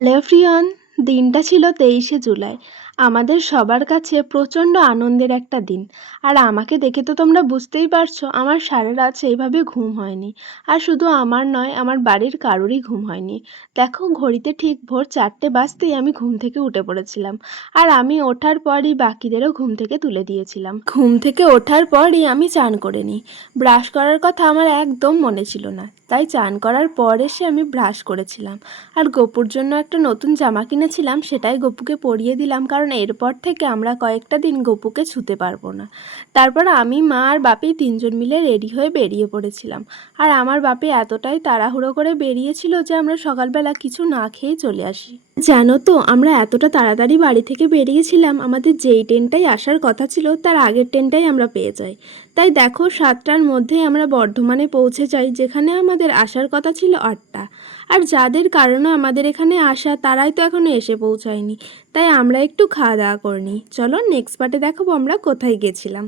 Hello everyone, দিনটা ছিল 23শে জুলাই। আমাদের সবার কাছে প্রচণ্ড আনন্দের একটা দিন। আর আমাকে দেখে তো তোমরা বুঝতেই পারছো আমার সারা রাত সেইভাবে ঘুম হয়নি। আর শুধু আমার নয়, আমার বাড়ির কারোরই ঘুম হয়নি। দেখো, ঘড়িতে ঠিক ভোর 4টে বাজতেই আমি ঘুম থেকে উঠে পড়েছিলাম। আর আমি ওঠার পরই বাকিদেরও ঘুম থেকে তুলে দিয়েছিলাম। ঘুম থেকে ওঠার পরই আমি চান করে নিই। ব্রাশ করার কথা আমার একদম মনে ছিল না, তাই চান করার পর এসে আমি ব্রাশ করেছিলাম। আর গপুর জন্য একটা নতুন জামা কিনেছিলাম, সেটাই গপুকে পরিয়ে দিলাম, কারণ এরপর থেকে আমরা কয়েকটা দিন গপুকে ছুতে পারবো না। তারপর আমি, মা আর বাপি তিনজন মিলে রেডি হয়ে বেরিয়ে পড়েছিলাম। আর আমার বাপি এতটাই তাড়াহুড়ো করে বেরিয়েছিল যে আমরা সকালবেলা কিছু না খেয়েই চলে আসি। জানো তো, আমরা এতটা তাড়াতাড়ি বাড়ি থেকে বেরিয়েছিলাম, আমাদের যেই ট্রেনটাই আসার কথা ছিল তার আগের ট্রেনটাই আমরা পেয়ে যাই। তাই দেখো, 7টার মধ্যেই আমরা বর্ধমানে পৌঁছে যাই, যেখানে আমাদের আসার কথা ছিল 8টা। আর যাদের কারণে আমাদের এখানে আসা, তারাই তো এখনো এসে পৌঁছায়নি। তাই আমরা একটু খাওয়া দাওয়া করে নিই। চলো নেক্সট পার্টে দেখাবো আমরা কোথায় গেছিলাম।